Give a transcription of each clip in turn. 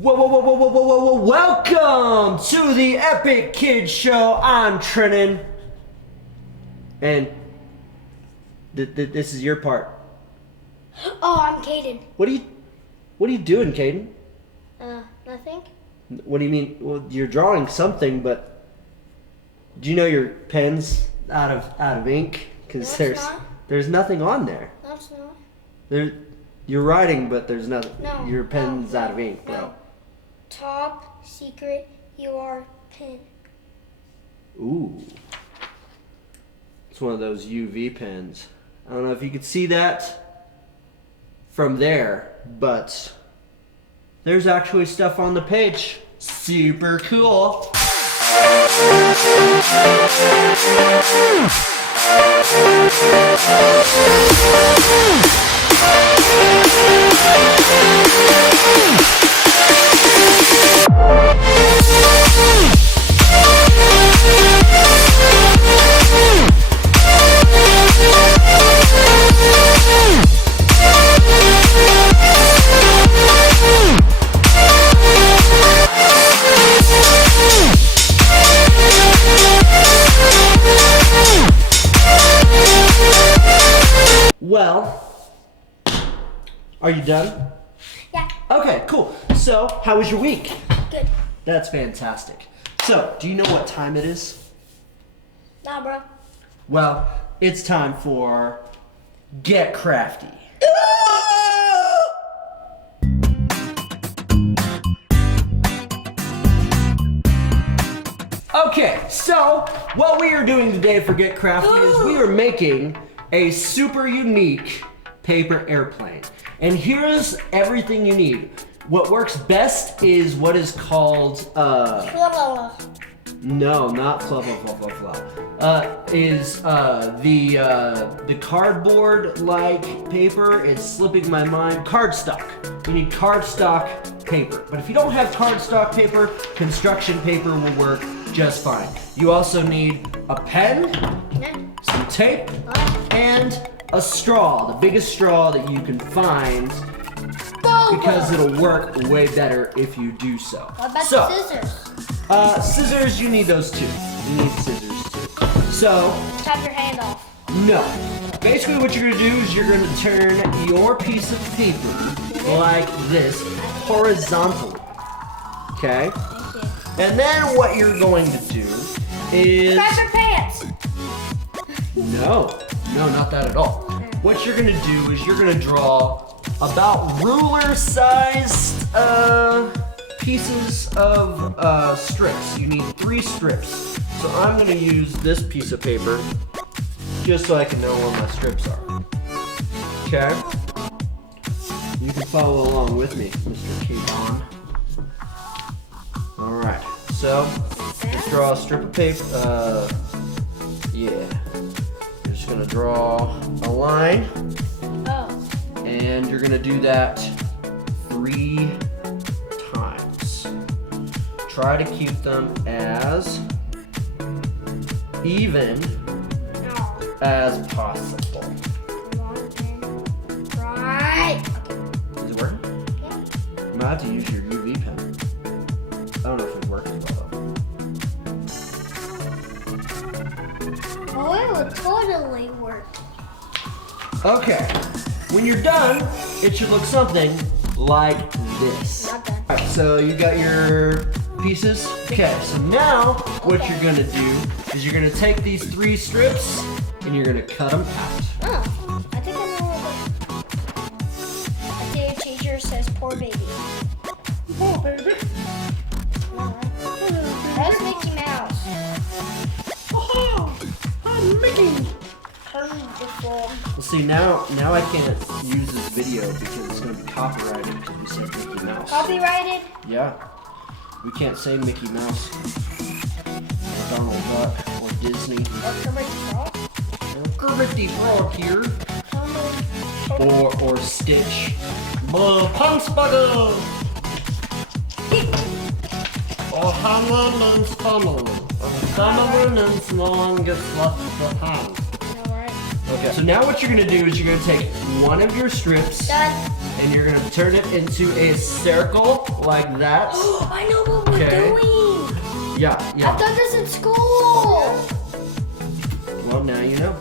Whoa, whoa, whoa, whoa, whoa, whoa, whoa, whoa, welcome to the Epic Kids Show. I'm Trennan. And this is your part. Oh, I'm Caden. What are you doing, Caden? Nothing. What do you mean? Well, you're drawing something, but do you know your pen's out of ink? Because No, it's not. there's nothing on there. No, it's not. You're writing, but there's nothing. No. Your pen's no, out of ink, bro. No. Top secret, your pin. Ooh. It's one of those UV pens. I don't know if you could see that from there, but there's actually stuff on the page. Super cool. Well, are you done? Yeah. Okay, cool. So, how was your week? Good. That's fantastic. So, do you know what time it is? Nah, bro. Well, it's time for Get Crafty. Okay, so what we are doing today for Get Crafty is we are making a super unique paper airplane. And here's everything you need. What works best is what is called, no, not fluff, is the cardboard-like paper. It's slipping my mind. Cardstock. You need cardstock paper. But if you don't have cardstock paper, construction paper will work just fine. You also need a pen, some tape, and a straw, the biggest straw that you can find, because it'll work way better if you do so. What about the scissors? Scissors, you need those too. You need scissors too. So, Chop your hand off. no. Basically what you're gonna do is you're gonna turn your piece of paper like this, horizontally. Okay? Thank you. And then what you're going to do is... Grab your pants. No, not that at all. What you're gonna do is you're gonna draw about ruler-sized pieces of strips. You need 3 strips. So I'm gonna use this piece of paper just so I can know where my strips are. Okay? You can follow along with me, Mr. K-Don. Alright, so let's draw a strip of paper. Yeah. You're just gonna draw a line. Oh. And you're gonna do that 3 times. Try to keep them as even No. as possible. Right. Is it working? Yeah. You might have to use your UV pen. I don't know if it works well though. Oh, it would totally work. Okay, when you're done, it should look something like this. Not done. Alright, so you got your pieces? Okay, so now what you're gonna do is you're gonna take these 3 strips and you're gonna cut them out. Oh, I think I know what I think your teacher says poor baby. Oh, baby. That's Mickey Mouse. Oh, I'm Mickey. Wonderful. Well, see, now I can't use this video because it's gonna be copyrighted because we said Mickey Mouse. Copyrighted? Yeah. We can't say Mickey Mouse or Donald Duck or Disney. Or Kermit the Frog? Kermit the Frog here. Kermit. Or Stitch. Punchbugger! Or Hammer and Funnel. Hammer and Small gets left behind. Alright. Okay, so now what you're gonna do is you're gonna take one of your strips Done. and you're gonna turn it into a circle like that. I know what we're Okay. doing. Yeah, I've done this in school. Well, now you know.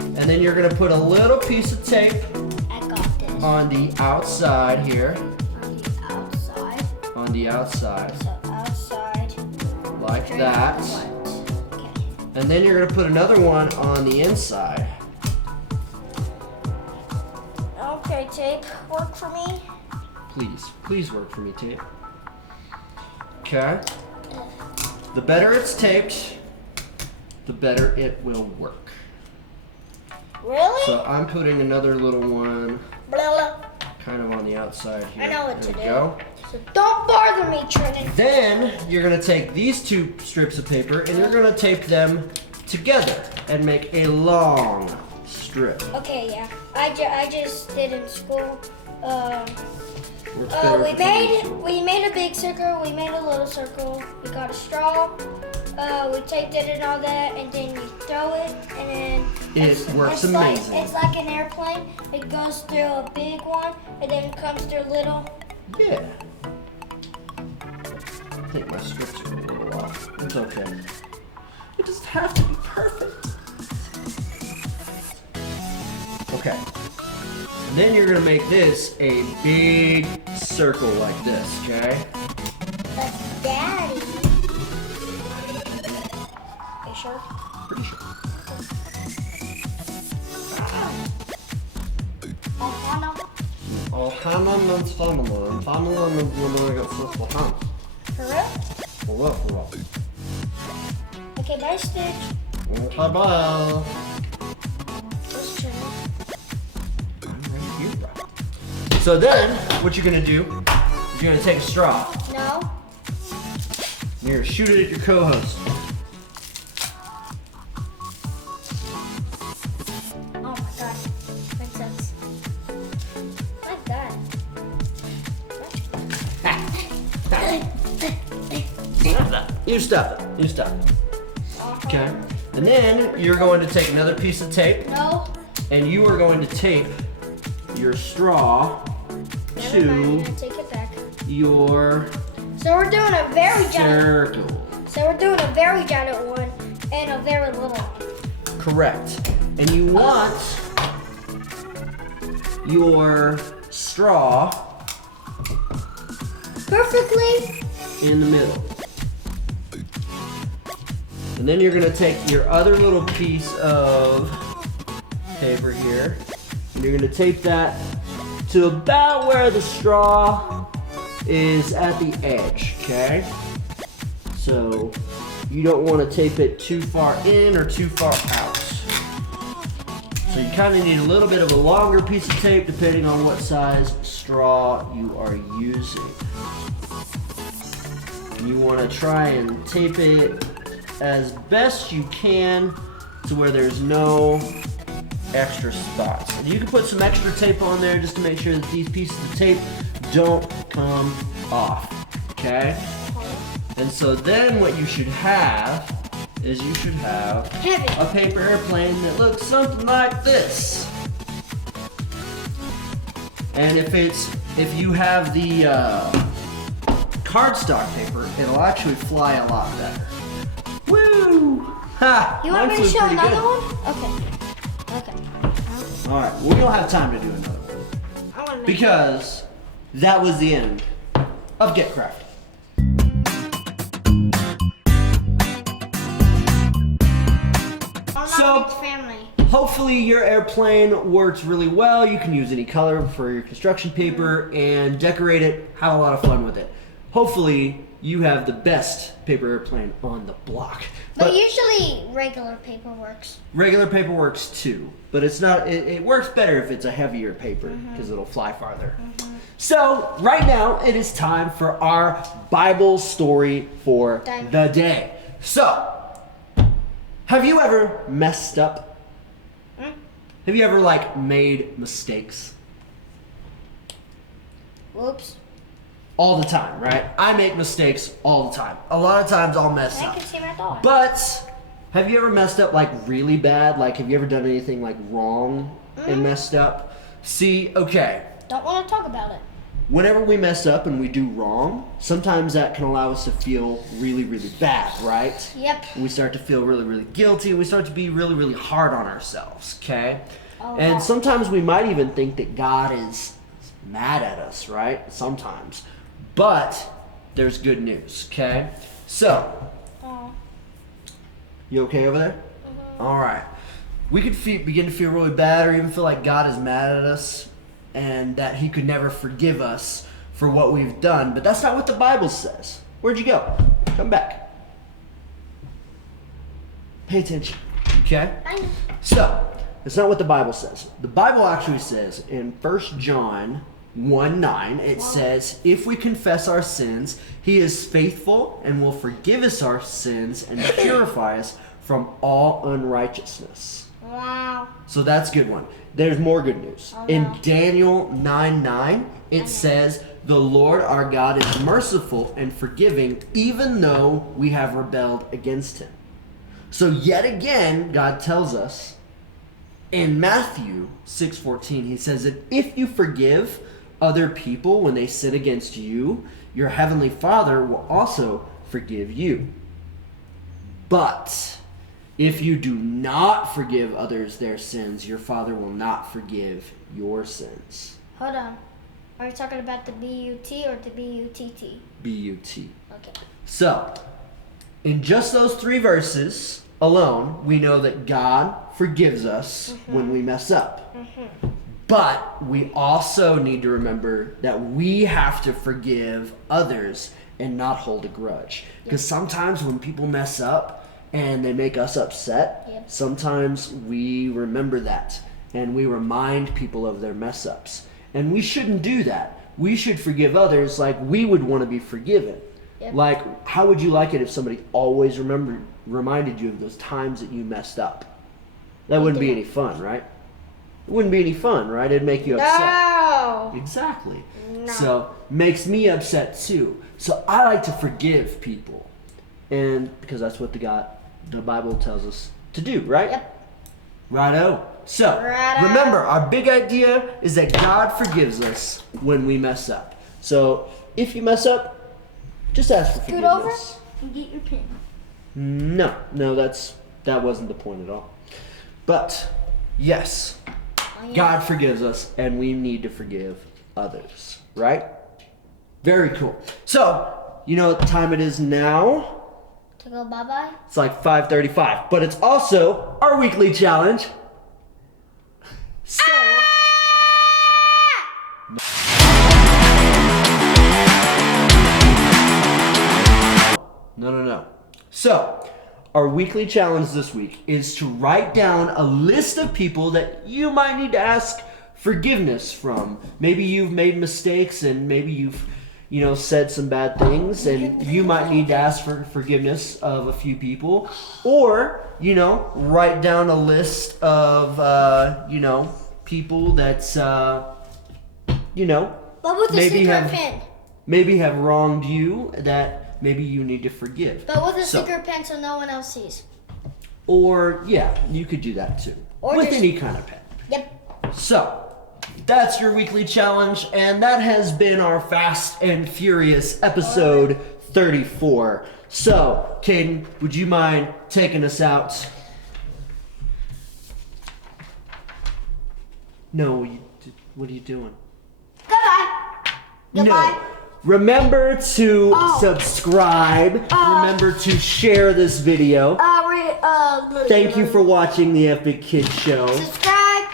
And then you're gonna put a little piece of tape I got this. on the outside here. On the outside. On the outside, So outside. like straight that. front. Okay. And then you're gonna put another one on the inside. Okay, tape. Work for me. Please work for me, tape. Okay. The better it's taped, the better it will work. Really? So I'm putting another little one Blah, blah. kind of on the outside here. I know what There to we do. go. So don't bother me, Trinity. Then you're gonna take these two strips of paper and you're gonna tape them together and make a long strip. Okay, yeah. I just did in school. Works better We if it's made a big circle. We made a little circle. We got a straw. We taped it and all that, and then you throw it, and then It works amazing. It's like an airplane. It goes through a big one, and then it comes through little. Yeah. I think my strips are a little off. It's okay. It doesn't have to be perfect. Okay. And then you're gonna make this a big circle like this, okay? But Daddy. You sure? Pretty sure. Oh no. Oh, Hannah and Pamela. And Pamela and Pamela got sister Hannah. For real? For what, for what? Okay, bye, Stitch. Okay, bye. Let's try. I'm right here, bro. So then, what you're gonna do, is you're gonna take a straw. No. And you're gonna shoot it at your co-host. Oh my god. Princess. My god. You stop it. You stop it. Uh-huh. Okay. And then you're going to take another piece of tape No. and you are going to tape your straw Never mind. I'm to gonna take it back. your So we're doing a very giant. circle. So we're doing a very giant one and a very little one. Correct. And you want your straw Perfectly. in the middle. And then you're gonna take your other little piece of paper here, and you're gonna tape that to about where the straw is at the edge, okay? So you don't wanna tape it too far in or too far out. So you kinda need a little bit of a longer piece of tape depending on what size straw you are using. You want to try and tape it as best you can to where there's no extra spots. And you can put some extra tape on there just to make sure that these pieces of tape don't come off, okay? And so then what you should have is you should have Heavy. a paper airplane that looks something like this. And if you have the cardstock paper, it'll actually fly a lot better. Woo! Ha! You want Mine me to flew show pretty another good. one? Okay. All right, we don't have time to do another one I want to make because that was the end of Get Crafty. So- family. Hopefully your airplane works really well. You can use any color for your construction paper and decorate it. Have a lot of fun with it. Hopefully you have the best paper airplane on the block. But usually regular paper works. Regular paper works too, but it's not. It works better if it's a heavier paper because it'll fly farther. So right now it is time for our Bible story for Time. the day. So, have you ever messed up? Have you ever made mistakes? Whoops. All the time, right? I make mistakes all the time. A lot of times I'll mess I up. can see my dog. But have you ever messed up really bad? Have you ever done anything wrong and messed up? See, okay. don't want to talk about it. Whenever we mess up and we do wrong, sometimes that can allow us to feel really, really bad, right? Yep. We start to feel really, really guilty. We start to be really, really hard on ourselves, okay? Oh, And wow. sometimes we might even think that God is mad at us, right? Sometimes. But there's good news, okay? So, Oh. you okay over there? All right. We could begin to feel really bad or even feel like God is mad at us and that he could never forgive us for what we've done. But that's not what the Bible says. Where'd you go? Come back. Pay attention, okay? So, it's not what the Bible says. The Bible actually says in 1 John 1:9, it says, if we confess our sins, he is faithful and will forgive us our sins and purify us from all unrighteousness. Wow. So that's a good one. There's more good news. Oh, In no. Daniel 9:9, it says, the Lord our God is merciful and forgiving, even though we have rebelled against him. So yet again, God tells us in Matthew 6:14, he says that if you forgive other people when they sin against you, your heavenly Father will also forgive you. But if you do not forgive others their sins, your Father will not forgive your sins. Hold on. Are you talking about the B-U-T or the B-U-T-T? B-U-T. Okay. So, in just those 3 verses alone, we know that God forgives us when we mess up. But we also need to remember that we have to forgive others and not hold a grudge. Because sometimes when people mess up and they make us upset, Yep. sometimes we remember that and we remind people of their mess ups. And we shouldn't do that. We should forgive others like we would want to be forgiven. Yep. Like, how would you like it if somebody always reminded you of those times that you messed up? That wouldn't be any fun, right? It wouldn't be any fun, right? It'd make you upset. No. Exactly. No. So, makes me upset too. So, I like to forgive people. And because that's what the Bible tells us to do, right? Yep. Righto. So, Righto. remember, our big idea is that God forgives us when we mess up. So, if you mess up, just ask for Scoot forgiveness. over and get your pin. No, that wasn't the point at all. But, yes, God forgives us, and we need to forgive others, right? Very cool. So, you know what time it is now? To go bye-bye? It's like 5:35, but it's also our weekly challenge. So, no. So, our weekly challenge this week is to write down a list of people that you might need to ask forgiveness from. Maybe you've made mistakes and maybe you've, said some bad things and you might need to ask for forgiveness of a few people. Or, write down a list of, people that's, But with the maybe sticker have pin. maybe have wronged you that maybe you need to forgive. But with a So- sticker pen so no one else sees. Or, yeah, you could do that too. Or with just- any kind of pen. Yep. So, that's your weekly challenge, and that has been our Fast and Furious episode 34. So, Caden, would you mind taking us out? No, what are you doing? Goodbye. Goodbye. No. Remember to subscribe. Remember to share this video. Thank you for watching the Epic Kids Show. Subscribe,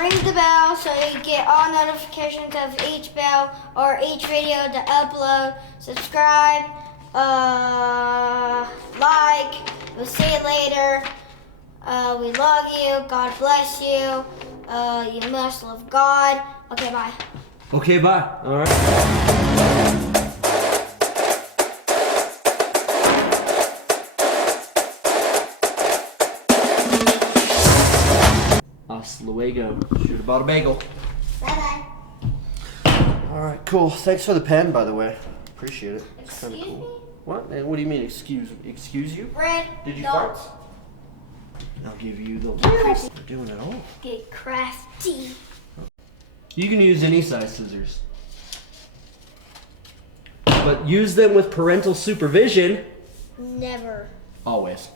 ring the bell so you get all notifications of each bell or each video to upload. Subscribe, like. We'll see you later. We love you. God bless you. You must love God. Okay, bye. Okay, bye. All right. Hasta luego. Should have bought a bagel. Bye-bye. All right, cool. Thanks for the pen, by the way. Appreciate it. It's kind of Excuse cool. me? What? What do you mean, excuse you? Red Did you dots. fart? I'll give you the. Get crafty. We're doing it all. Get crafty. You can use any size scissors. But use them with parental supervision. Never. Always.